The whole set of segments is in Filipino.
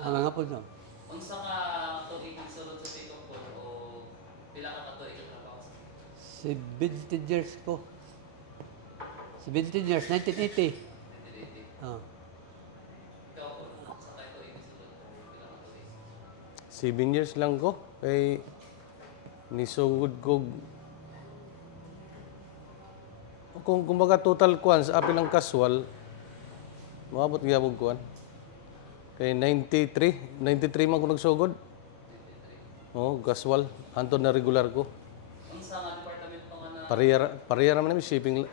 Mga po no. Unsa nga tuig sulod sa pick-up po o pila ka katuig ka trabaho sa 17 years ko. 17 years, 1980. 1980? Oh. Ikaw po, sa tayo tuig sulod o pila ka tuig? 7 years lang ko. Kay nisugod ko kung kumbaga total kuan sa apil ng casual maabot gyapon kuan. Kay 93 man ko nagsugod. 93. Oh, casual. Anton na regular ko. Unsa nga departamento nga na Parehara man namin shipping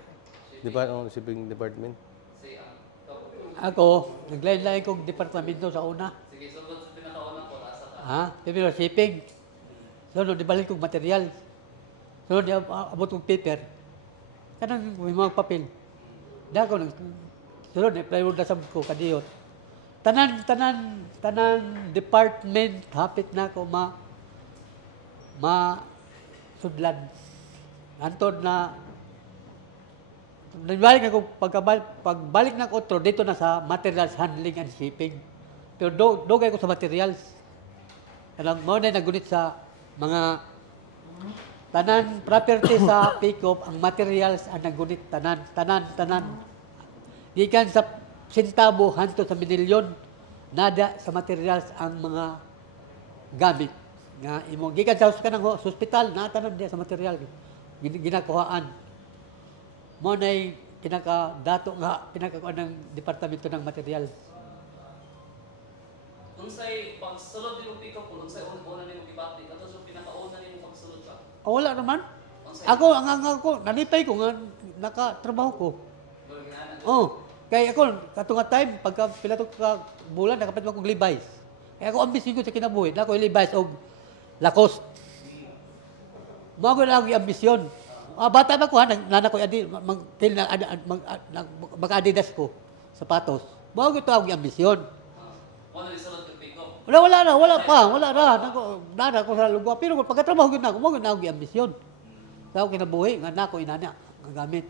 department. si ikaw po? Ako, naglain-lain kong departamento sa una. Sige, sulod sa pinakauna po, asa ka? Ha? Primero shipping. Sunod, ibalik kong material. Sunod, abot kong paper. Kanang may mga papel. Dako, sunod, plywood na sab ko, kadiyot. Tanan department, hapit na ako sudlan. Antod na, nagbalik ako, pagbalik na ko, dito na sa materials handling and shipping. Pero dogay ko sa materials. Alam mo na nagunit sa mga tanan property sa pick-up, ang materials ang nagunit tanan. Gikan sa sentabo hanto sa milyon, nada sa materials ang mga gamit. Nga imo gikan sa hospital na tanan diya sa material ginakuhaan. Mo nay pinaka-dato nga pinakakuan ng departamento ng materials. Unsay pagsulod nimo pick-up po, unsay una nimo gibati kato sa pinakauna nimo pagsulod ka? Wala naman. Unsay Ako, nalipay ko nga nakatrabaho ko. Murag ginana. Oh, kaya ako, katunga time, pagka pila to ka bulan, nakapit mo kong Levi's. Kaya ako ambisyon ko sa kinabuhi, na ako Levi's o Lacoste. Mga na ako yung ambisyon. Bata ba ko ha, nana ko mag-adidas ko, sapatos. Mga ito ako yung ambisyon. Ano ni sulod ka pick-up? Wala pa. Nana ko sa lugwa. Pero pagkatrabaho ko na ako, mga na ako yung ambisyon. Sa ako kinabuhi, nga na ako inana, ang gamit.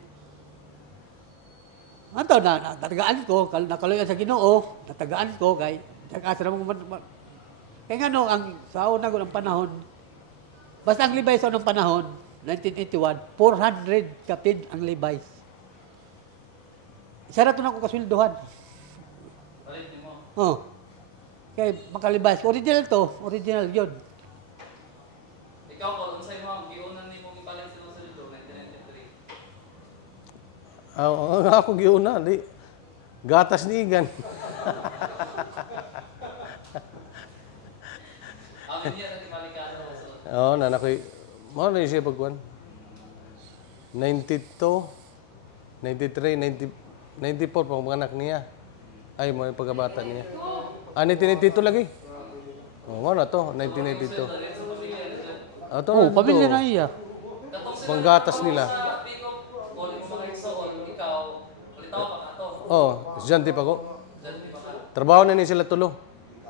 Anto natagaan ko, nakaloyan sa Ginoo, natagaan ko kay nag-asa mo kaya nga no, sa una ko ng panahon, basta ang Levi's sa unang panahon, 1981, 400 kapid ang Levi's. Isa na ito na ako kaswildohan. Palit nimo. Oh. Kaya maka-Levi's, original yun. Ikaw po, unsay mo ang giunan nimo gipalit sa sulod 1993? Ako giuna di gatas ni igan. Ang niya na timalikado sa sulod. Oo, nanakoy. Mao na siya pagkuan. 92, 93, 94 pa ang anak niya. Ay, mo yung pagkabata niya. 1992 lagi. Oh, mo na to, 1992. Ato, Pamilya na iya. panggatas nila. Sa pick-up, o nimo mga igsoon, ikaw, ulitaw pa ka to. Oh, estudyante pa ko. Diyan di ba ka? Trabaho na ni sila tulo.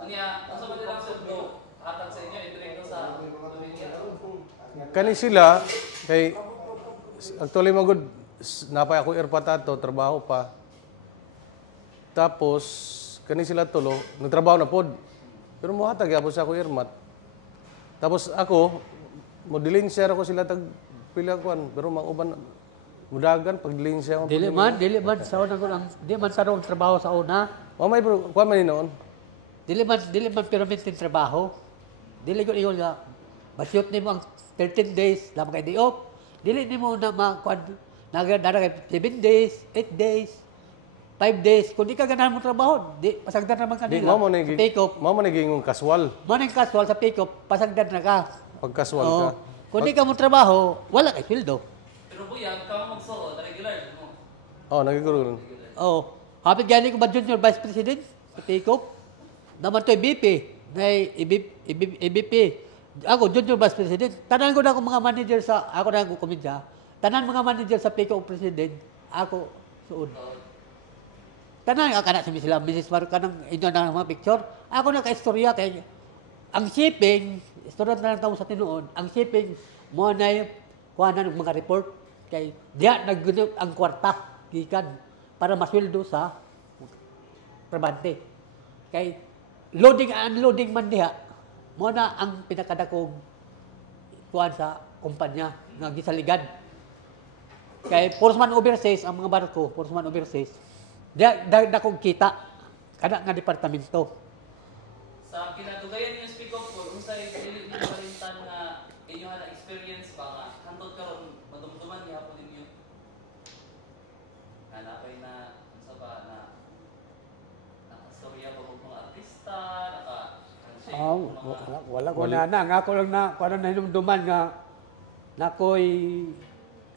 Unya, unsa man nilang sweldo hatag sa inyo idiretso sa pamilya? Kani sila kay actually magud napay ako airpatato trabaho pa. Tapos kani sila tulo nagtrabaho na pod. Pero mohatag gyapon sa ako irmat. Tapos ako modelin share ako sila tag pila kuan pero manguban mudagan pag dilin siya ako. Dili man sa una ko di man sa rong trabaho sa una. May bro, kuan man ni noon. Dili man permanent trabaho. Dili ko ingon nga basyot nimo ang 13 days lamang kay day off. Dili nimo na makuan nagdara kay 7 days, 8 days, 5 days. Kung di ka ganahan mo trabaho, di pasagdan naman Di kanila. mo Sa pick-up, mo naging casual. manang casual sa pick-up, pasagdan na ka. Pag casual Oo. ka. Kung di ka mo trabaho, wala kay sweldo. Pero buya, ikaw magsuot, regular mo. Oh, nagiguro. Oo. Hapit gani ko ba junior vice president sa pick-up? Naman to BP, may EBP. Ako, junior vice president. Tanan ko na ako mga manager sa, ako na ako komedya. Tanan mga manager sa pick-up president, ako suod. Tanan, kana sa sila, Mrs. Maru, kanang inyo na mga picture. Ako na ka-istorya kay ang shipping, istorya na lang tao sa tinuod, ang shipping, mo na yung kuhanan ng mga report. Kay diya naggunit ang kwarta, gikan, para masweldo sa trabante. Kay loading and unloading man diha, mo na ang pinakadakong kuan sa kumpanya nga gisaligan. Kay Forsman Overseas ang mga barko, Forsman Overseas. Dakong kita kada nga departamento. Sa kinadugayan niyo speak up po, unsay dili niyo malimtan nga inyo na experience ba nga hantod karon madumduman ni hapon ninyo. Hanapay na unsa ba na nakastorya ba og mga artista, handshake Wala ko na nga ako lang na kuan na hinumduman nga nakoy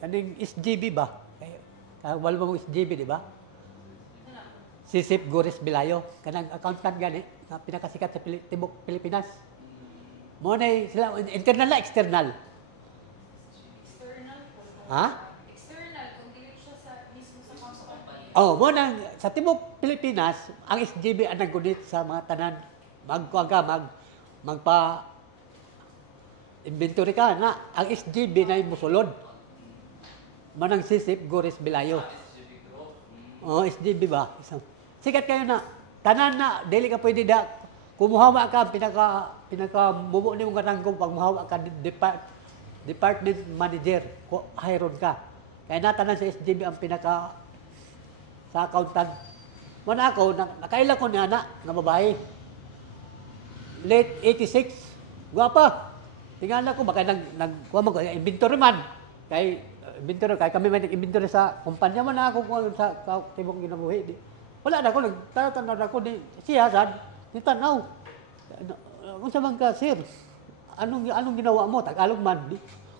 kaning SGB ba? Wala mo SGB di ba? Sisip Gores Bilayo, kanang accountant gani, na pinakasikat sa Tibok, Pilipinas. Mo na sila, internal na external? External po. Ha? External, kung dili siya sa mismo sa company. Oh, mo na, sa Tibok, Pilipinas, ang SGB ang naggunit sa mga tanan. Magpa inventory ka na, ang SGB na yung musulod. Manang Sisip Gores Bilayo. Oh, SGB ba? Sikat kayo na, tanan na, dili ka pwede da, kumuhawa ka, pinaka-bubo ni mong katanggong, pag muhawa ka, department manager, hiron ka. Kaya na, tanan sa SGB ang sa accountant. Muna ako, nakaila ko niya na, nga babae. Late 86, gwapa. Tingnan ko, baka inventory man. Inventory, kaya kami may nag-inventory sa kumpanya man ako kung sa tibong ginabuhi. Wala na ako, nagtatanaw na ako ni siya, saan? Nitanaw. Kung sa ka, sir, anong ginawa mo? Tagalog man.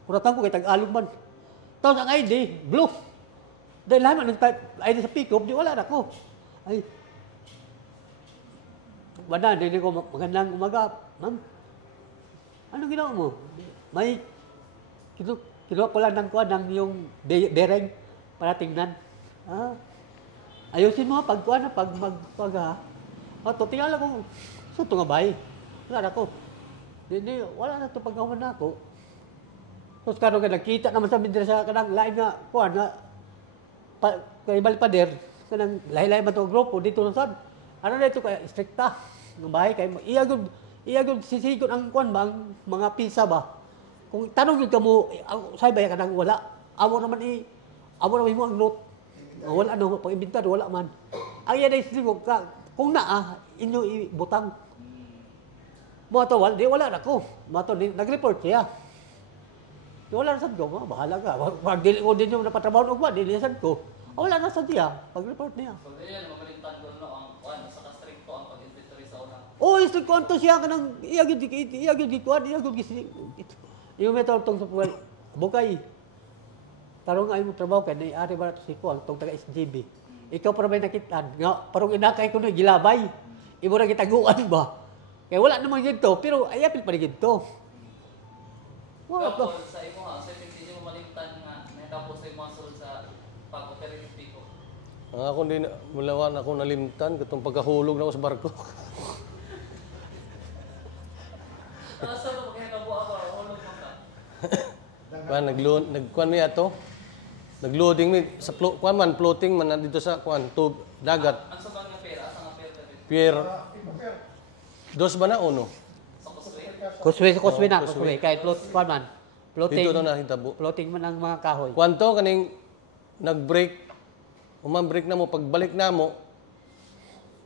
Kuratan ko kay Tagalog man. Tapos ang ID, blue. Dahil lahat ng ID sa pick-up, di wala na ako. Ay, wala, hindi ko magandang umaga. Ma'am, anong ginawa mo? May, kinuha ko lang ng kuha ng yung bereng para tingnan. Ayusin mo pagkuha na, pag ha. O, tingala ko, so ito nga bay. Wala na ko. Hindi, wala na ito pagkawan na ako. Tapos kano ka nagkita naman sa mindra sa kanang lain nga, kuha na, kay Balpader, kanang lahi-lahi man itong grupo, dito na saan. Ano na ito kaya, strikta, ng bahay, kaya iyagod sisikot ang kuhan ba, ang mga pisa ba. Kung tanong yun ka mo, sa'yo ba kanang wala, amo naman mo ang note. Wala no, pag inventory wala man. Ang yan ay sinig ka, kung naa, inyo ibutang. Mga to, wala na ko. Mga to, nag-report siya. Wala na sad ko, bahala ka. Pag dili ko din yung napatrabaho ng dili sad ko. Wala na sad siya, pag-report niya. So diyan mamalimtan doon no ang kuan sa ka-strict po ang pag-inventory sa una. Oh, strict ko anto siya kanang iyagid kuan, iyagid gisi. Yung meto tong sa puwal, bukay. Tarong ay mo trabaho kay ari ba to si ko ang tong taga SGB. Ikaw para may nakitaan nga parang inakay ko na gilabay. Imo ra gitaguan ba? Kay wala naman gidto pero ayapil pa gidto. Wow, sa imo ha, sa hindi mo malimtan nga natapos sa mga sulod sa pag-operate ng pico. Ako din, mulawan ako nalimtan, katong pagkahulog na ako sa barko. Asa mo kaya nabo ako, hulog mo ka. Nagkuan niya to. Nagloading ni sa kuan man floating man dito sa kuan tub dagat. Ang sabang nga pera, asa nga pera dito? Pier. Dos ba na uno? Sa kuswe. Kuswe kay kuan man. Floating. Dito na hitabo. Floating man ang mga kahoy. Kwanto kaning nag-break. Break na mo pagbalik na mo.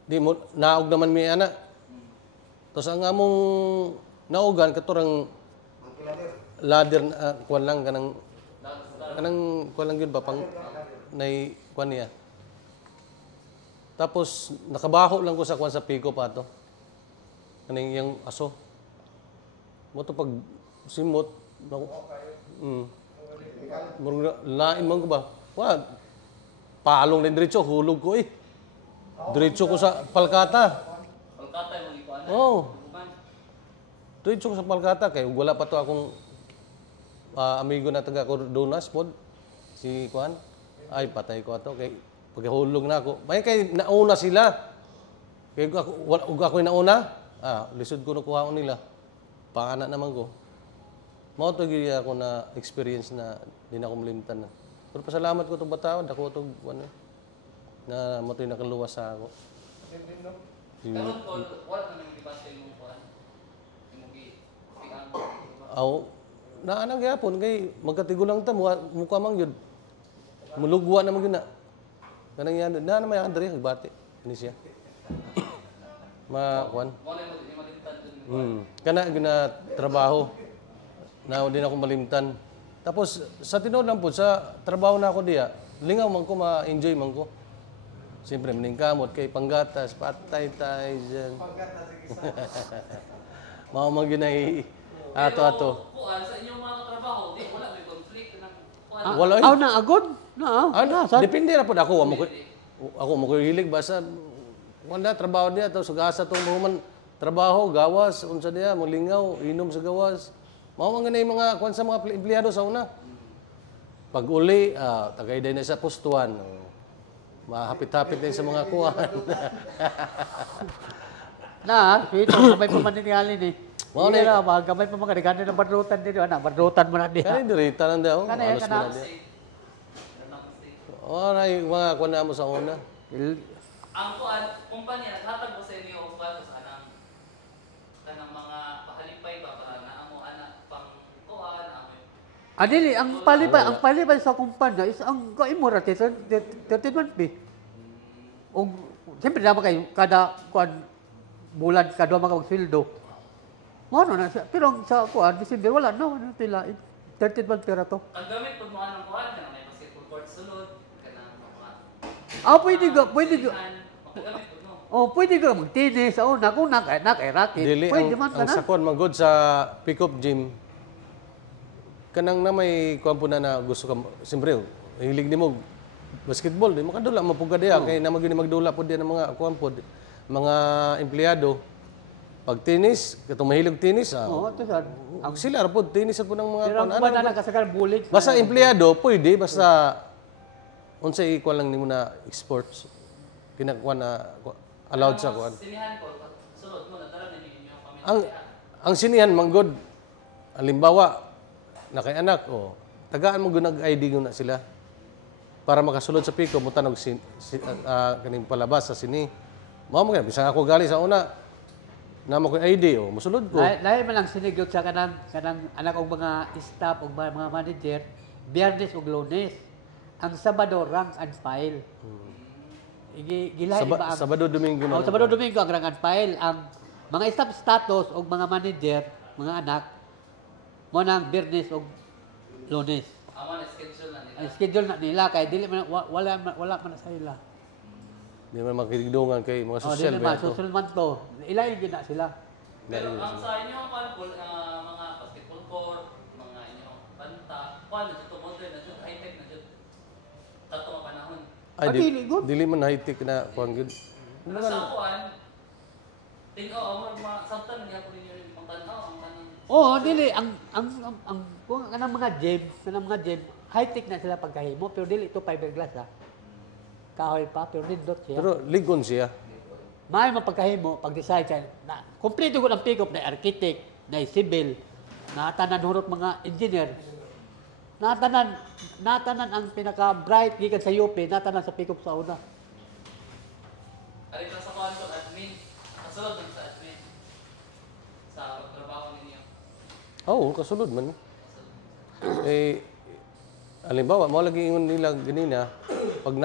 Di mo naog naman mi ana. Tapos ang among naugan katurang ladder kuan lang kanang kuan lang yun ba pang nay kuan niya. Tapos nakabaho lang ko sa kuan sa piko pa to. Kaning yung aso. Mo to pag simot lain man ko ba? Wa palong din diretso hulog ko eh. Diretso ko sa palkata. Palkata mo ikuan. Oh. Diretso ko sa palkata kay wala pa to akong amigo na taga Cordonas pod si kuan ay patay ko ato kay pagkahulog na ako may kay nauna sila kay ako nauna lisod ko nakuha nila paana naman ko mao to gyud ako na experience na di na ko malimtan na pero pasalamat ko tong bataon dako to kuan na mo to nakaluwas sa ako Karon tol, wala na nang gibasa imong kuan. Imong piang. Aw, naanang gyapon kay magkatigulang ta mukha mang yun. Mulugwa na magyud na. Kanang yan na may Andre bati ini siya. Kuan. Mo na mo malimtan dun. Kana gina trabaho. Na din ako malimtan. Tapos sa tinuod lang po sa trabaho na ako diya, lingaw man ko ma-enjoy man ko. Siyempre maningkamot kay panggatas, patay tayo dyan. Mao man ginay ato-ato. Kuan sa inyong mga trabaho, di wala may conflict ng kuan. Wala Aw na agod. Na. Depende na po ako mo ko hilig basta wala trabaho niya to sugasa tong man trabaho gawas unsa niya molingaw inom sa gawas. Mao man ganay mga kuan sa mga empleyado sa una. Pag uli tagay day na sa postuan. Mahapit-hapit din sa mga kuan. Sweet, kamay pa maningalin eh. Wow, Hindi na, kamay pa mga ganda ng badrutan dito. Badrutan mo na diha. Kani diri tanan daw. Kana yan, Alos kana. mo na diya. Oray mga kuan na mo sa una. Ang kuan, kumpanya hatag mo sa inyo og kuan sa kanang mga pahalipay ba para na amo anak pang kuan amo. Adili, ang palibay sa kumpanya is ang kaimura 31 p. Og siyempre naman kayo kada kuan bulan kada mga magsweldo. Ano na siya? Pero sa kuan December wala na tila 31 pera to. Ang gamit pud mo anong kuan kanang may basketball court sulod kanang mga Pwede ga. magagamit pud mo. Pwede ka mag-tennis. Kung nakay racket. Dili Pwede ang man ka na. sakon magod sa pick-up gym. Kanang na may kuan po na gusto ka siyempre hilig nimo basketball di makadula mapuga diha kay na magdula pod diyan ng mga kuan pod mga empleyado. Pag tennis, katong mahilig tennis, Ito sad. sila po tennis po ng mga Pero kuan. ang kuan na kasakal bulig. Basta empleyado pwede basta unsay equal lang nimo na sports. Kinakuan na allowed sa kuan. Sinihan ko sulod mo na tara na ninyo pamilya. Ang sinihan manggod halimbawa na kay anak tagaan mo gunag ID na sila para makasulod sa piko mo tanog kaning palabas sa sini. Mao mo kay bisan ako gali sa una na mo ko ID mosulod ko. Lahi man lang sinigyot sa kanang anak og mga staff og mga manager, Biyernes ug Lunes. Ang Sabado rank and file. Gilahi ba ang Sabado Domingo na. Sabado Domingo ang rank and file. Ang mga staff status og mga manager, mga anak mo nang Biyernes ug Lunes. Amo na schedule na nila. Ang schedule na nila kay dili man wala man na sa ila. Di man makikidungan kay mga social Dili ba man ito. social man to. Ilayo gid na sila. Pero ang sa inyo mga basketball court, mga inyong banta, kuan na dito modern na dito, high tech na dito. Tato nga panahon. Ay, Dili good. dili man high-tech na kuan gid. Pero sa kuan, amo mga samtan nga ko ninyo yung tanaw, ang tanang Dili ang kung kanang mga gym, high tech na sila pagkahimo pero dili ito fiberglass ha. Kahoy pa pero nindot siya. Pero ligon siya. May mapagkahimo pag-decide siya na kompleto ko ng pick-up na architect, na civil, na tanan hurot mga engineer. Natanan ang pinaka-bright gikan sa UP, natanan sa pick-up sa una. Alin sa kuan ko admin, kasulod lang sa admin. Sa trabaho ninyo. Oo, kasulod man. Halimbawa, mo lagi ingon nila ganina, pag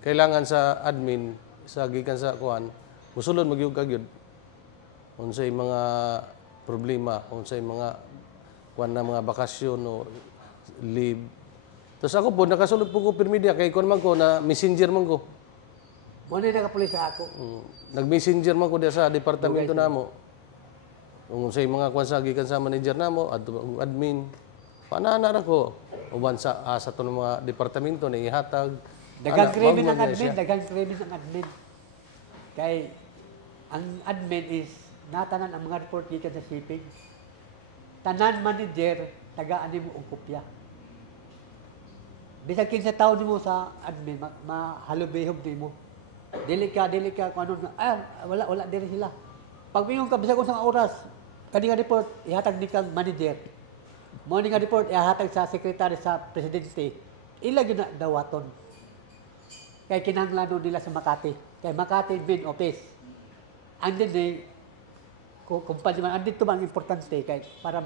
kailangan sa admin, sa gikan sa kuan, musulod magyug-kagyud. Unsay mga problema, unsay mga kuan na mga bakasyon o leave. Tapos ako po, nakasulod po ko pirmidia, kay kuan man ko na messenger man ko. Muna yung nakapulis sa ako. Nag-messenger man ko diya sa departamento namo. Kung unsay mga kuan sa gikan sa manager namo, admin, panana ko. Uban sa to mga departamento na ihatag. Daghang krimen ang magmamaya admin, siya. daghang krimen ang admin. Kay ang admin is natanan ang mga report gikan sa shipping. Tanan manager tagaan nimo og kopya. Bisag kinsa tawo nimo sa admin mahalubihog nimo. Dili ka kung ano wala diri sila. Pag mingon ka bisag unsang oras kani nga report ihatag ni kang manager. Morning nga report ihatag sa secretary sa presidente. Ila gyud na dawaton. Kay kinahanglan nila sa Makati. Kay Makati bin office. andin ni kumpanya man andin to ang importante kay para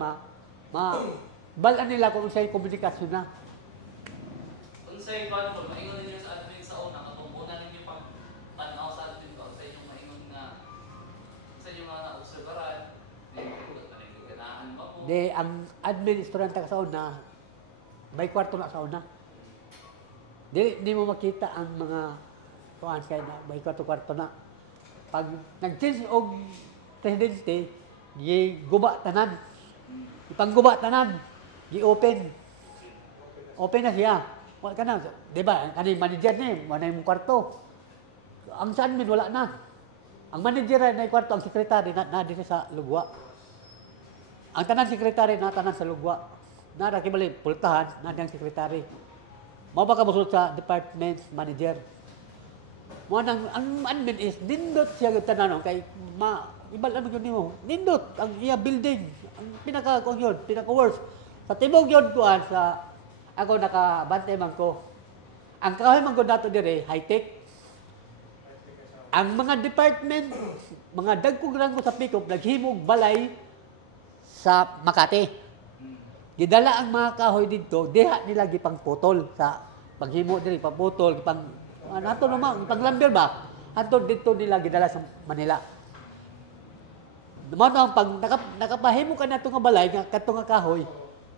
balaan nila kung unsay komunikasyon na. Unsay paano po, maingon ninyo sa admin sa una, katong una ninyo pag tanaw sa admin ba, sa inyong maingon nga, sa inyong mga na-obserbaran, ganahan ba po? De ang admin estudyante ka sa una, may kwarto na sa una. Di mo makita ang mga kuan kay na may kwarto na. Pag nag-change og presidente, giguba tanan. Ipangguba tanan, gi-open. Open na siya. Wala ka na. Di ba? Kani manager ni, wala yung kwarto. Ang sa admin, wala na. Ang manager na yung kwarto, ang sekretary na dito sa lugwa. Ang tanan sekretary na tanan sa lugwa. Na kibali, pultahan, na ang sekretary. Mao ba ka musulod sa department manager? Mo nang ang admin is nindot siya gyud tanan kay ibal ano gyud nimo. Nindot ang iya building. Ang pinaka worst. Sa tibok yun kuan sa ako nakabantay man ko. Ang kahoy man gud nato dire high tech. Ang mga department, mga dagkog rango sa pick-up naghimog balay sa Makati. Gidala ang mga kahoy dito, diha nila gipang putol sa paghimo diri pagputol gipang ato naman panglamber ba? Ato dito nila gidala sa Manila. Mo ang pag nakapahimo ka nato nga balay nga kadto nga kahoy,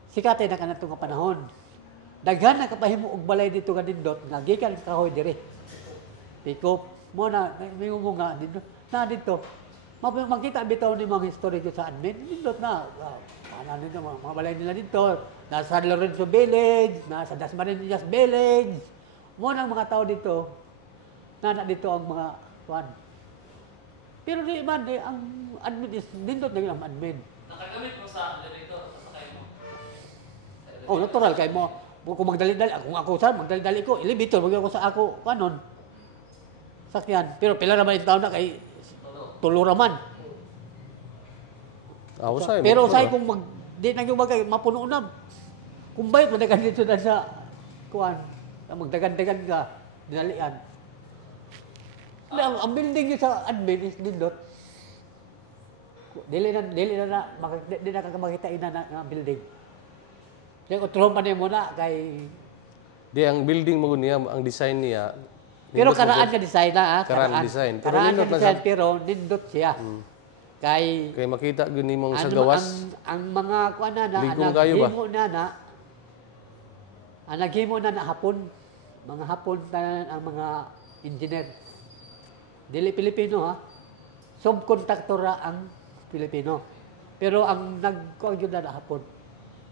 sikate na kanato nga panahon. Daghan nakapahimo og balay dito nga nindot nga gikan kahoy diri. Pick-up mo na may mo nga dito. Na dito. Makita bitaw ni mga history sa admin nindot na. Ano nito mga balay nila dito. Nasa Lorenzo Village, nasa Dasmariñas Village. Mo nang mga tao dito. Na dito ang mga kuan. Pero di man ang admin is nindot na ang admin. Nakagamit mo sa elevator sa sakay mo? Oh, natural kay mo. Kung magdali-dali, kung ako sa magdali-dali ko, elevator, magdali ko sa ako, kanon. Sakyan. Pero pila naman yung tao na kay tulo raman. Usay, Pero usay kung di na yung bagay, mapuno na. Kung bayot, madagan dito na sa kuan, magdagan-dagan ka, dinalian. Ang building yun sa admin is nindot. Dili na makita ina na building. Kaya utro pa niya muna kay... Di ang building mo niya, ang design niya. Pero karaan ka design na, Karaan design. Pero Karaan nindot ka na design, sa- pero nindot siya. Kay... Kaya makita gyud nimo sa Ano, gawas. ang mga kuan na Ligong kayo ba? naghimo na hapon. Mga hapon tanan ang mga engineer. Dili Pilipino ha. Subkontraktor ang Pilipino. Pero ang nagkuan gyud na hapon.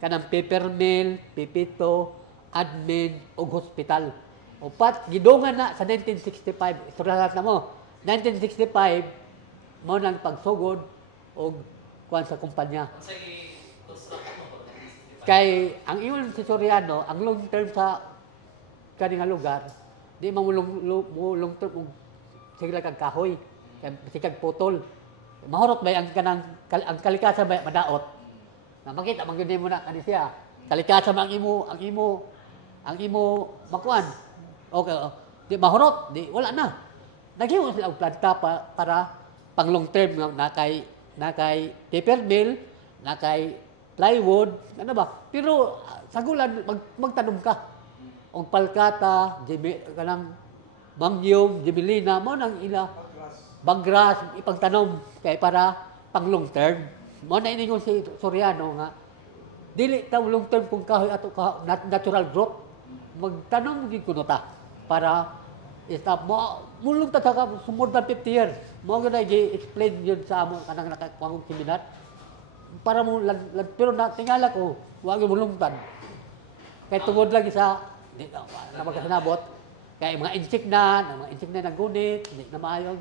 Kanang paper mill, pipito, admin ug hospital. Upat gidungan na sa 1965. Istorya na mo. 1965 mao nang pagsugod og kuan sa kumpanya. Unsay construct mo po? Kay ang ingon si Soriano, ang long term sa kani nga lugar, di man mo long term og sigla kag kahoy, kay kag putol. Mahurot ba ang kanang ang kalikasan ba madaot? Na makita man gyud mo na kani siya. Kalikasan man ang imo makuan. Okay, di mahurot, di wala na. Naghimo sila og planta para pang long term na kay paper mill, na kay plywood, ano ba? Pero sagulan magtanom ka. Og palkata, kanang mangyom, jibilina, mo nang ila bagras ipagtanom kay para pang long term. Mo na iningon si Soriano nga dili ta long term kung kahoy ato ka natural growth. Magtanom gid kuno ta para stop mo mulong ta ka more than 50 years. Mo gyud i-explain yun sa amo kanang nakakuha og seminar para mo pero na tingala ko wa gyud mulungtan. Kay tungod lagi sa di na magkasinabot kay mga insect na naggunit, di na maayo.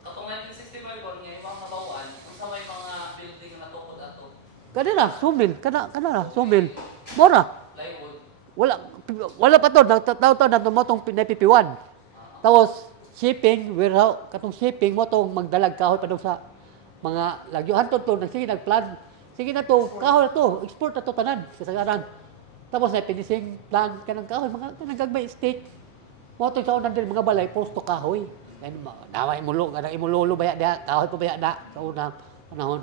Katong 1965 po, nga ibang nabawaan, kung sa may mga building na tukod ato, Kanina sumil, kana sumil. Mora. plywood, Wala pa to, nagtataw-taw na tumotong pinapipiwan. Tapos, shipping, warehouse, katong shipping mo itong magdalag kahoy pa sa mga lagyuhan to, sige nagplan. Sige na to, kahoy na to, export na to tanan, kasagaran. Tapos na finishing plan ka ng kahoy, mga nagagmay steak. Mo itong sa unan din, mga balay, posto kahoy. Naway mulo, kanang imululo baya da, kahoy ko baya da, sa unang panahon.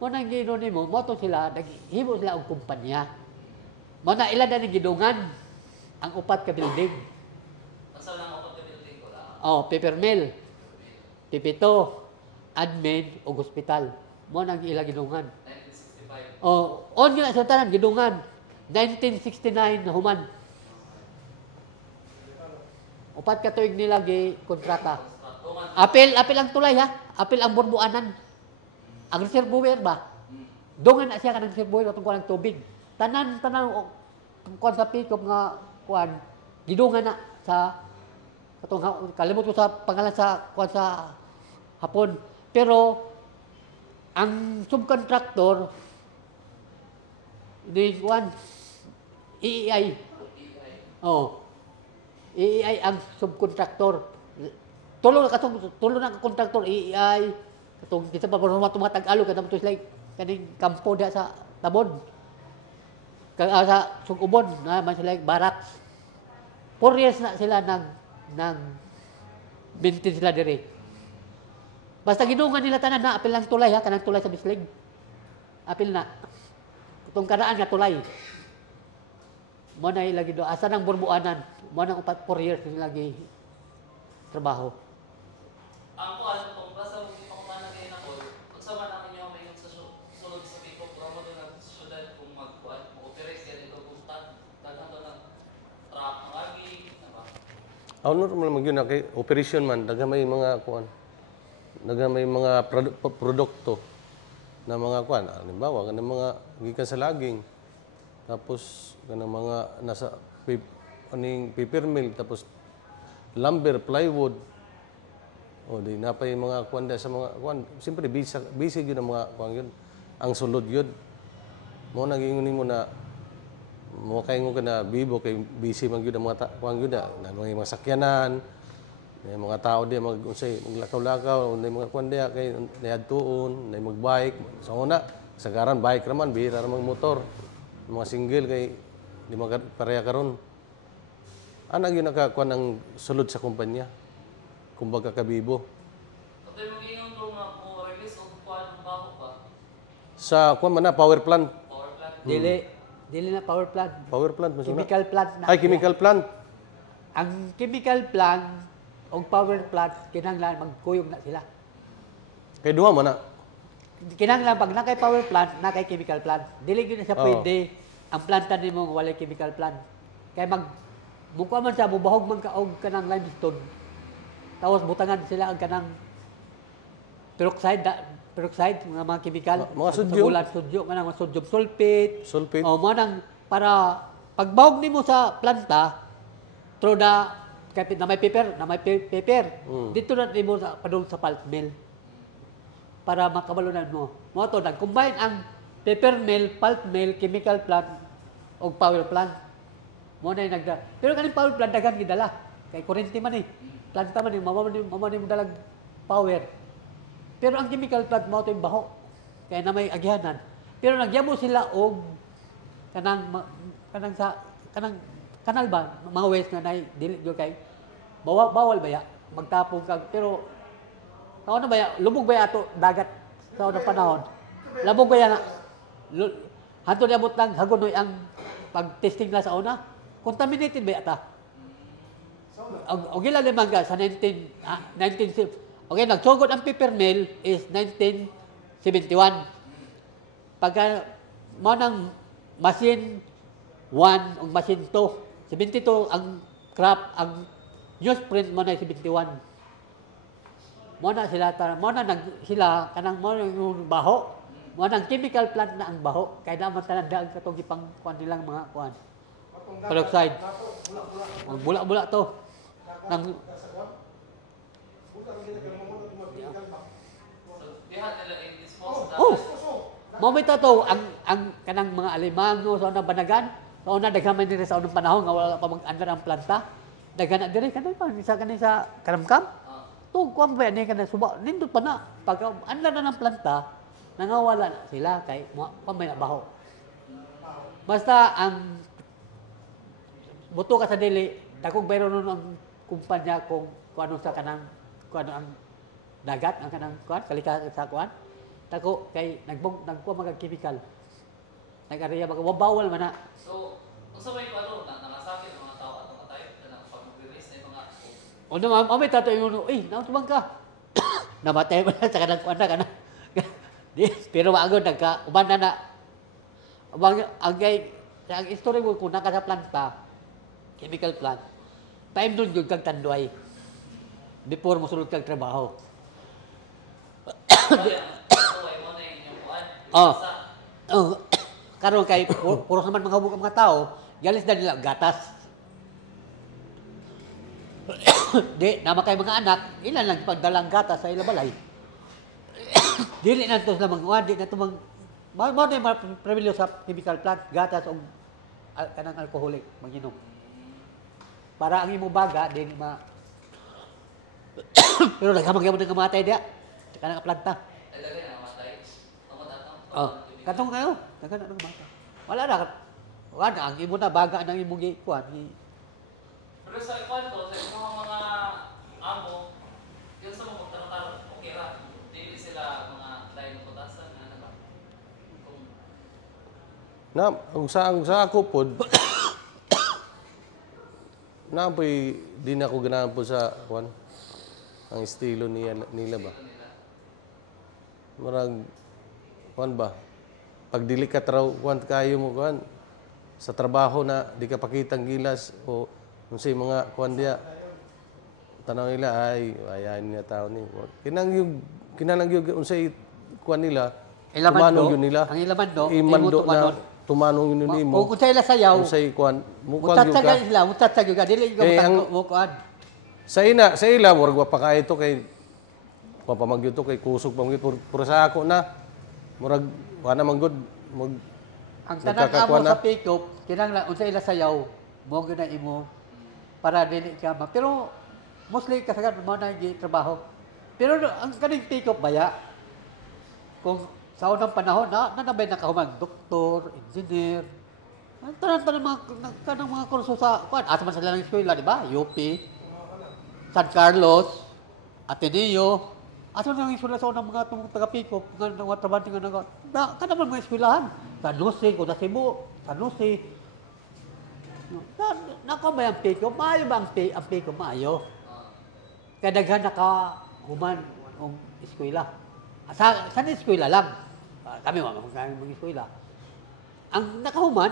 Mo nang gino nimo, mo to sila, naghimo sila og kumpanya. Mo na ila na gidungan ang upat ka building. Asa lang ako sa building ko lang. Oh, paper mill, pipito, admin ug hospital. Mo nang ila gidungan. 1965. Oh, on gyud sa tanan gidungan. 1969 na human. Upat ka tuig nila gi kontrata. Apil ang tulay ha. Apil ang burbuanan. Ang reservoir ba? Dungan na siya kanang reservoir atong kuan tubig. Tanan kuan sa pikop nga kuan gidungan na sa katong kalimot ko sa pangalan sa kuan sa hapon. Pero ang subcontractor di kuan EEI. Oh. EEI ang subcontractor. Tulo na ka kontraktor EEI. Katong kita pa tumatag alo kada to sila kaning kampo dia sa Tabon. Sa Sugubon na man sila barracks. 4 years na sila nag maintain sila dire. Basta gidungan nila tanan na apil lang tulay ha, kanang tulay sa Bislig. Apil na. Katong karaan nga tulay. Mo na ilagi do asa nang burbuanan. Mo nang 4 years nila gi trabaho. Ang kuan kung basta mo pangutana kay nako, unsa man ang inyo mayon sa sulod sa Bicol, mo do na syudad kung magkuan, operate kay dito kung daghan to ng truck ang agi, ba? Normal man gyud na kay operation man daga may mga kuan. Daga may mga produkto na mga kuan. Halimbawa kanang mga gikan sa laging. Tapos kanang mga nasa aning paper mill tapos lumber, plywood. O di napay mga kuan sa mga kuan. Siyempre busy gyud ang mga kuan gyud. Ang sulod gyud. Mo nagingon mo na mo kay ngo kana bibo kay busy man gyud ang mga kuan gyud na mga sakyanan. May mga tao di mag-unsay maglakaw-lakaw, may mga kuan diha kay niadtuon, may magbike. Sa una, sagaran bike raman, bihira ra motor. Mga single kay di pareha karon. Ana gyud nakakuan ang sulod sa kumpanya. Kumbaga kabibo. Katay mo gingon ko nga mo release og kuan baho ba? Sa kuan man na power plant. Power plant. Dili na power plant. Power plant mo Chemical plant na. Ay chemical plant. Ang chemical plant o power plant kinahanglan magkuyog na sila. Kay duha man na. Kinahanglan pag nakay power plant, nakay chemical plant. Dili gyud na siya pwede ang planta nimo walay chemical plant. Kay mukha man siya mubahog man ka og kanang limestone. Tapos butangan sila ang kanang peroxide mga chemical, mga sodium, sodium kanang sodium sulfate. O mo nang para pagbahog nimo sa planta through the kapit na may paper. Dito na nimo sa padung sa pulp mill. Para makabalunan mo. Mo to nag-combine ang paper mill, pulp mill, chemical plant o power plant. Mo na pero kaning power plant daghan gidala. Kay kuryente man planta man mama ni mo dalag power. Pero ang chemical plant mo to yung baho. Kaya na may agyanan. Pero nagyamo sila og kanang kanal ba mga waste na dili gyud kay bawal ba ya magtapong kag pero ano ba ya lubog ba ya ato dagat sa unang panahon. Labog ba ya na hanto niabot lang hagonoy ang pag-testing na sa una. Contaminated ba ya ta? Og ilan limang sa 19 okay, nagsugod ang paper mill is 1971. Pagka mo nang machine 1 o machine 2, 72 ang crop, ang newsprint mo na 71. Mo na sila sila kanang mo yung baho. Mo nang chemical plant na ang baho. Kaya naman tanandaan katong ipang kuan nilang mga kuan. Peroxide. Ang bula-bula to. Nang momento to ang kanang mga Alemano sa unang banagan, sa unang daghaman nila sa unang panahon nga wala pa mag-andar ang planta. Daghan na diri kanay pa sa karamkam. To kuan ba ni kanang suba nindot pa na pag andar na ng planta nangawala na sila kay may baho. Basta ang buto ka sa dili, dakog bayro nun ang kumpanya kung ano sa kanang kuan ang dagat ang kanang kuan kalikasan sa kuan. Tako kay nagkuha mga chemical. Nag-areya bawal man na. So, kung sa may ano, nangasakit ng mga tao at mga tayo na pag mag-release na yung mga O naman, may tato yung nautubang ka. Namatay mo na sa kanang kuan na kana. Pero maagod nagka-uban na. Ang story mo kung naka sa planta, chemical plant, time doon yung kag tanduay. Before mo sulod kag trabaho. Karon kay puro naman mga hubog ang mga tao, galis na nila gatas. Di, nama kay mga anak, ilan lang pagdalang gatas sa ilang balay. Dili na to sa mga di na to mga mao na yung pribilyo sa chemical plant, gatas o kanang alcoholic, mag-inom. Para ang imo baga, din pero naghamag-hamag ng kamatay diya. Kanang planta. Ilagay na namatay. Katong kayo, nagana ng kamatay. Wala na. Wala, ang imo na baga ng imong ikuan. Pero sa kwanto, sa mga amo, yun sa mga tanong-tanong, okay ra. Dili sila mga lain ng putasan na ano ba? Kung ang sa ako pod na po'y di na ako ganahan po sa kuan ang estilo nila ba. Marag kuan ba? Pag dili ka kuan kayo mo kuan sa trabaho na di ka pakitang gilas o unsay mga kuan dia tanaw nila ay ayain niya tao ni kinang yung unsay kuan nila tumanong yun nila ang ilaman do imando na tumanong yun nimo kung sa ila sayaw unsay kuan mukwag yung ka mutatag yung ka dili yung mo kuan sa ila murag wa pa kay ito kay papamagyo to kay kusog pamagyo puro sa ako na murag wala man good ang tanang amo sa pick-up kinahanglan unsa ila sayaw mo gyud na imo para dili ka pero mostly kasagaran mo na yung trabaho. Pero ang kaning pick-up baya, kung sa unang panahon, nanabay nakahumang doktor, engineer, tanan-tanan mga kurso sa, asa man sila ng eskwela, di ba? UP, San Carlos, Ateneo, asa man ng eskwela sa unang mga taga-pick-up, mga trabante nga kanaman mga eskwelahan. San Jose, kung sa Cebu, San Jose, nakamay ang pick-up, maayo ba ang pick-up, maayo? Kaya daghan nakahuman ang eskwela. Sa eskwela lang. Kami mga eskwela. Ang nakahuman,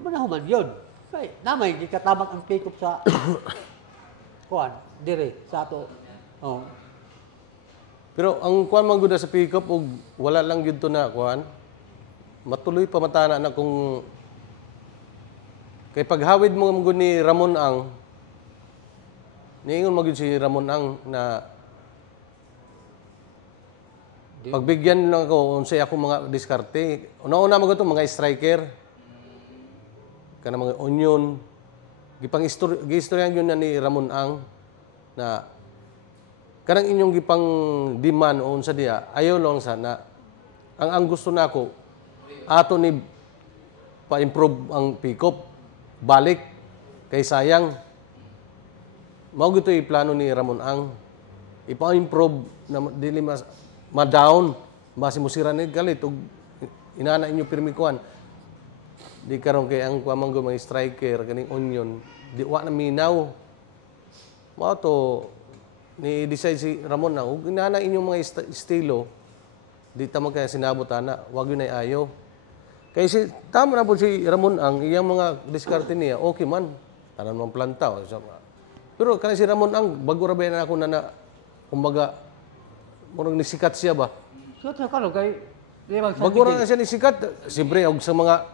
manahuman yun. Kaya namay, di katabang ang pick-up sa kuan, dire, sa ato. Oh. Pero ang kuan man gud sa pick-up og wala lang gyud to na kuan. Matuloy pa matana na kung kay paghawid mo gud ni Ramon Ang niingon magyud si Ramon Ang na pagbigyan lang ako unsay ako mga diskarte. Una-una mo mga striker. Kana mga onion. Gistoryan yun na ni Ramon Ang na kanang inyong gipang demand o unsa diya ayaw lang sana ang gusto nako ato ni pa-improve ang pick-up balik kay sayang. Mao gito plano ni Ramon Ang ipa-improve na dili ma-down base mo sira ni galit ug inana inyo pirmi kuan di karon kay ang kuamanggo mga striker kaning onion di wa na minaw mao to ni decide si Ramon na ug inana inyong mga estilo di ta magkaya sinabot ana wag yun ay ayo kay si tama na po si Ramon Ang iyang mga diskarte niya okay man tanan man planta pero kanang si Ramon Ang bago ra ba na ako na kumbaga murag nisikat siya ba So kalo kay bago ra siya nisikat siyempre og sa mga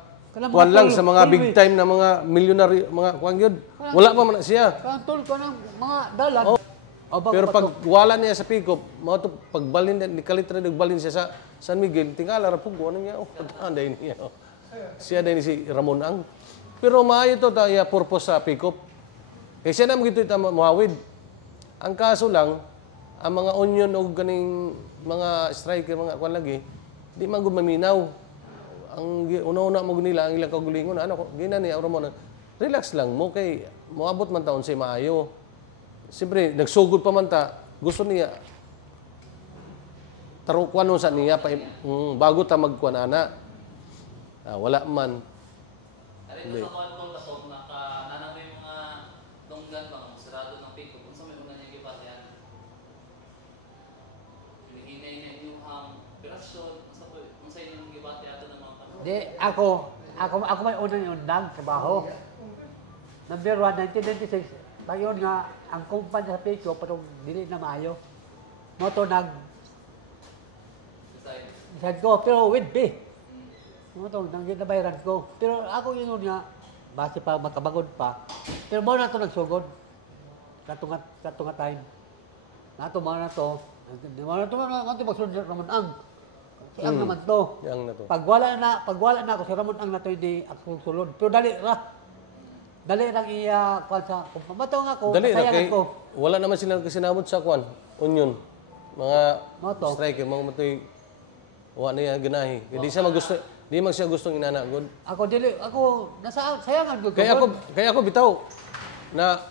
kuan lang sa mga big time na mga millionaire mga kuan gyud wala pa man siya kantol ko ng mga dalan. Pero pag wala niya sa pick-up mao to pagbalin ni kalit ra nagbalin siya sa San Miguel tingala ra pug ano niya anday niya siya din si Ramon Ang pero maayo to ta ya purpose sa pick-up kay siya naman gito ita muawid ang kaso lang ang mga onion o ganing mga striker mga kuan lagi di man gud maminaw ang una-una mo nila ang ilang kagulingon ano ko gina ni Ramon relax lang mo kay moabot man taon say maayo siyempre nagsugod pa man ta gusto niya tarukuan nun sa niya pa bago ta magkuan ana. Wala man. Ari ito sa mga tol kasog nanang may mga tunggan ba mga sarado ng pick kung sa may una niya gipatian. Hinahinay niyo ang operasyon kung sa inyong gipati ato ng mga panahon. Di, ako may unang undang trabaho. Number 1, 1996, bayon nga, ang kumpanya sa Pico, patong dili na maayo. Moto decide ko, pero with B. Moto, nang ginabayaran ko. Pero ako yun nga, base pa, makabagod pa. Pero mo na ito nagsugod. Katunga time. Nato, mo na ito. Mo na ito, magsunod naman ang. Ang naman to. Yang na to. Pag wala na ako, si Ramon ang nato hindi ako sulod. Pero dali lang iya kwan sa kung pamataw nga ako, Dali na kasayangan kay ko. wala naman silang kasinabot sa kwan. Union. Mga Moto. striker, mga matoy wa na yan ginahi. Hindi siya magusto, di man siya gustong inanagod. Ako nasa sayangan ko. Kaya ako bitaw na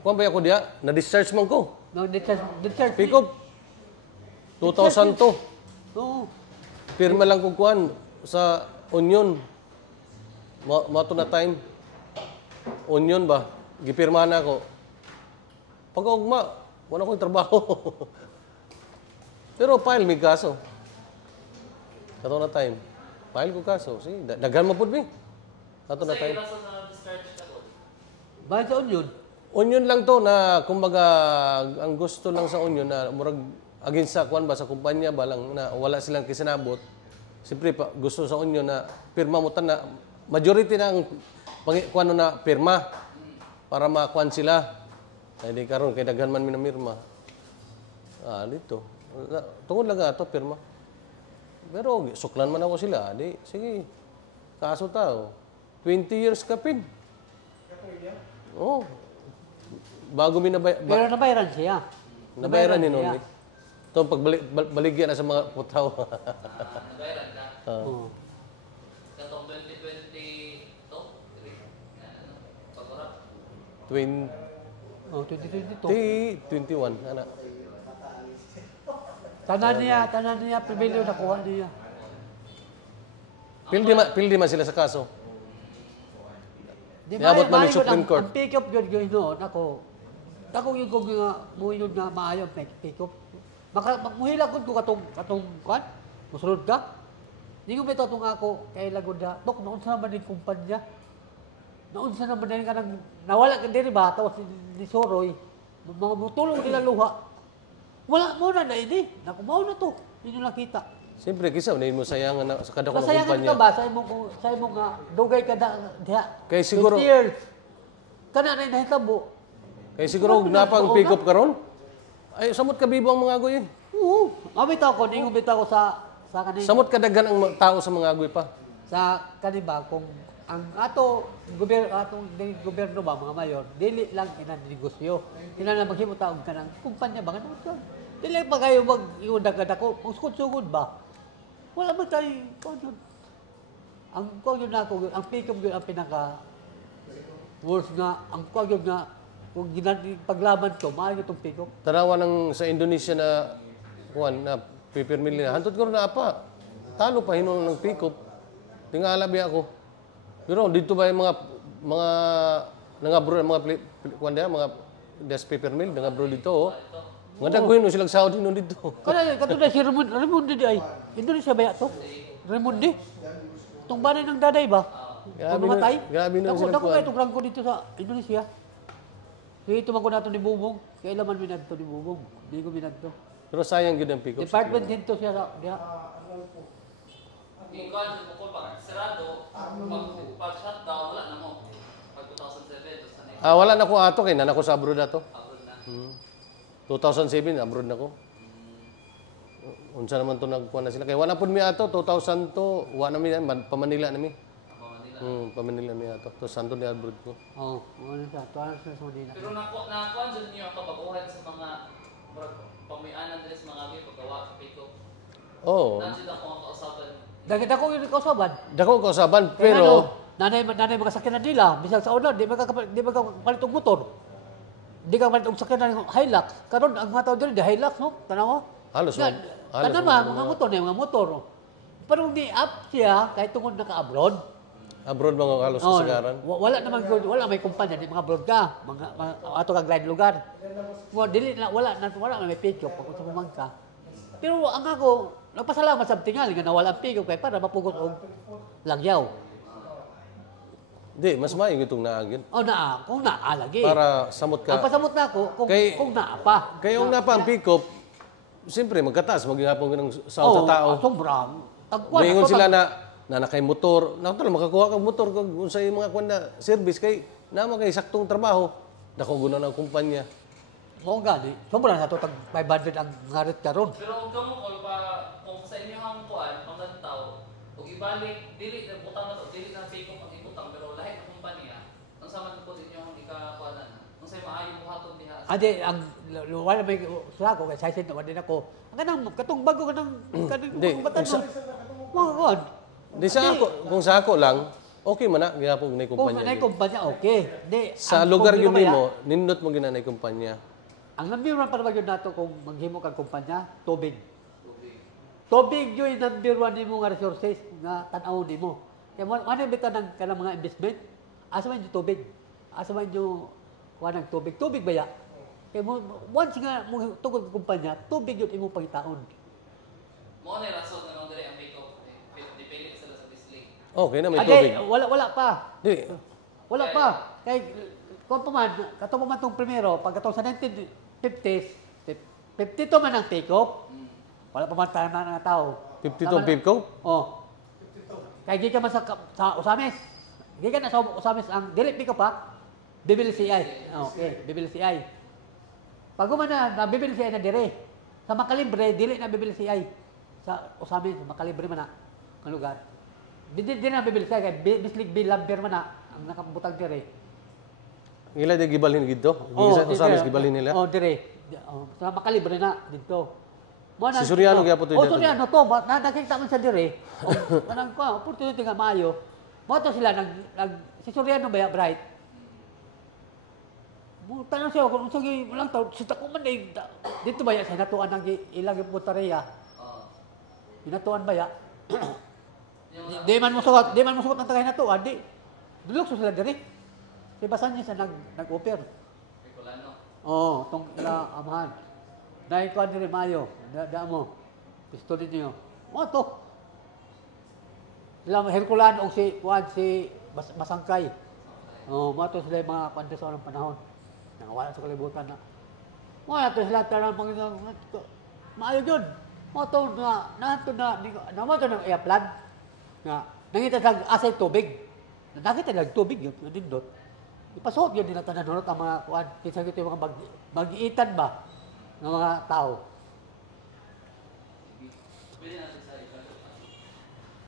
kung ba ako diya, na-discharge man ko. No, discharge. Pick up 2002. Oo. Pirma lang ko kuan sa Union. Mato na time. Union ba? Gipirma na ako. Pag-ugma, wala ko'y trabaho. Pero file may kaso. Kato na time. File ko kaso. Sige, daghan mo po mi. Kato na time. Sa na discharge ako. Bayan sa Union. Union lang to na kumbaga ang gusto lang sa Union na murag against sa kuan ba sa kumpanya ba lang na wala silang kisinabot. Siyempre pa gusto sa Union na pirma mo na majority na ang kuan na pirma para makuan sila. Ay di karon kay daghan man minamirma. Dito. Tungod lang ato pirma. Pero suklan man ako sila. Di sige. Kaso tao. 20 years kapin. Oh. Bago Pero nabayaran siya. nabayaran ni noon. Ito pagbaligyan na sa mga putaw. Nabayaran ka. Oo. Katong 2020 to? Pag-urap. 2022. 2021. Ana. Tanan niya, pribilyo nakuha niya. Pildi man sila sa kaso. Di Niabot man maayo yung Supreme Court. Ang pick up yun noon, ako yung kung muhinod nga maayo ang pick up. Muhila ko katong kwan, musulod ka. Hindi ko bitaw itong ako, kay Lagoda, Dok, noon sa naman yung kumpanya. Noon sa naman din ka nang, nawala ka din ba, tapos ni Soroy, mga butulong nila luha. Wala mo na ini, nakumaw na to, hindi nyo nakita. Siyempre, kisa, unahin mo sayangan na sa kada ko ng Masayangan kumpanya. ka ba, sa mo nga, dugay ka diha. Kaya siguro- 20 years. Kana na inahitabo. Kaya siguro, napang pick up karon. Ay, samot ka bibo ang mga agoy. Oo. Mabitaw ko, hindi ko bitaw ko sa kanina. Samot kadaghan ang tao sa mga agoy pa. Sa kanina, kung ang atong gobyerno ba, mga mayor, dili lang inanegosyo. Ina na maghimo taog ka ng kumpanya ba? Ganun ka. Dili pa kayo mag-iundag-undag ko. Sugod ba? Wala man tayo. Ang yun na ako, ang pick-up yun ang pinaka worst nga, ang yun nga, kung paglaban to, maayo itong pick-up. Tanawa ng sa Indonesia na kuan na pipirmil na. Hantod ko na apa. Talo pa hinong ng pick up. Tingala biya ako. Pero dito ba yung mga nangabro mga kuan dia mga des pipirmil nangabro dito oh. Mga dagkoy no silang sahod hinon dito. Kana katulad si Raymond di ay. Indonesia ba to? Raymond di. Tong banay ng daday ba? Grabe Kung matay. grabe na sila Dako kuan. kay tugrang ko dito sa Indonesia. Kaya ito man ko nato ni Bubong. Kailaman minadto ni Bubong. Di ko minadto. Pero sayang gid ang pick up. Department dito siya diha. Ikaw, kung pag sarado, pag-shutdown, wala na mo. Pag 2007, tapos na next Wala na ko ato kay nana ko sa abroad ato. abroad na. 2007 abroad na ko. Unsa naman to nagkuan na sila kay wala pud mi ato 2002 wa na mi pa Manila na mi. Ako Manila. Pa Manila mi ato. To santo ni abroad ko. Oh, ano siya? Tuwan sa Saudi na. Pero nakuha dyan niyo ang kabaguhan sa mga pamianan din sa mga abi paggawa sa pick-up. Oh. Nandiyan ako ang kausapan. Dako yung kausaban. Dako ko usaban Pero pero nanay mga sakyanan nila, bisag sa una, di magkapalit og motor. di ka man og sakyanan ng Hilux. Karon ang mga tao diri di Hilux no, tanaw. Halos Nga, halos mga motor na mga motor. No? Pero di up siya kahit tungod naka-abroad. abroad mga halos Oh, kasagaran. wala naman wala may kumpanya di mga abroad ka, mga ato kag lain lugar. Dili na wala may pick up kung sa pamangka. Pero ang ako nagpasalamat sa tingali nga nawala ang pick up kay para mapugos og lagyaw. Di, mas maayong itong naagin. O kung naa lagi. Para samot Ang ka. pasamot na ako kung naa pa. Kaya yung napa ang pick-up, siyempre magkataas, magigapon ka ng sound sa tao. Sobrang. Mayingon sila na nakay motor. Natural, makakuha kang motor kung sa mga kwan na service kay naman kay saktong trabaho. Dako guna ng kumpanya. Mo gani. Sobrang na to tag 500 ang ngarit karon. Pero huwag kamo kung kung sa inyo ang kuan, panglantaw, huwag ibalik, dili na butang na to, dili na pick up ang ibutang, pero lahat ng kumpanya, ang sama po din yung ikakuanan na. Kung sa'yo maayo mo hatong diha. Ade ang wala may sa ako kay size na din ako. Ang kanang katong bago kanang Hindi, batan mo. Mo kon. Di sa ako, kung sa ako lang, okay man na, gihapon na Kung kumpanya. na kumpanya okay. Di Sa ang lugar yun problema mo, nindot mo ginanay kumpanya. ang number one para magyud nato kung maghimo kag kumpanya, tubig. Tubig yun number one nimo nga resources nga tan-aw nimo. Kaya mo ano bitaw ng kanang mga investment? Asa man yung tubig? Asa man yung kuha ng tubig? Tubig ba ya? Kaya mo once nga mo tugod kumpanya, tubig yun imo pangitaon. Mo na rason na nang diri ang pick up. Dipili sila sa display. Okay na, may Ade, tubig. wala pa. Di, Wala pa. Kay kung paman, katong man tong primero, pagkatong sa 1950s, 52 man ang take-off. Wala pa man tayo na tao. 52 pick-up? Oh. Kaya gikan man sa Usamis. Gikan na sa Usamis ang dili pick-up ha. Bibili CI. Okay, bibili CI. Pag man na bibili CI na dire. Sa Makalibre, dili na bibili CI. Sa Usamis, Makalibre man na ang lugar. Di na bibili CI kay Bislig Bilamber man na ang nakabutang dire. Ngila di gibalhin gito? Usamis gibalhin nila? Oh, dire. Sa Makalibre na dito. Si Soriano gyapon to Oh, dito. Soriano to, nakita man sa dire. Kanang ko, opportunity nga maayo. Mo to sila si Soriano ba ya bright? Mo tanong siya kung unsa gi lang taw si tako man dito ba ya sa natuan ang ilang putareya. Hinatuan ba ya? Di man mo sukat ang tagay natuan di. Dulok sila dire. Si Basan niya sa nag-offer. Pecolano. Oo, itong amahan. Dahil ko ni Mayo, mo, pistolin niyo. O to. Sila Herculano o si Masangkay. Oo, mga to sila yung mga kwanta sa unang panahon. Nakawala sa kalibutan na. Mga to sila tarang Panginoon. Maayo yun. Mga to naman to ng airplan. Nangita sa asay tubig. Nakita lang tubig yun, nindot. Ipasuot yun nila tananunod ang mga kuwan. Kinsa ito yung mga mag-iitan ba ng mga tao. Pwede natin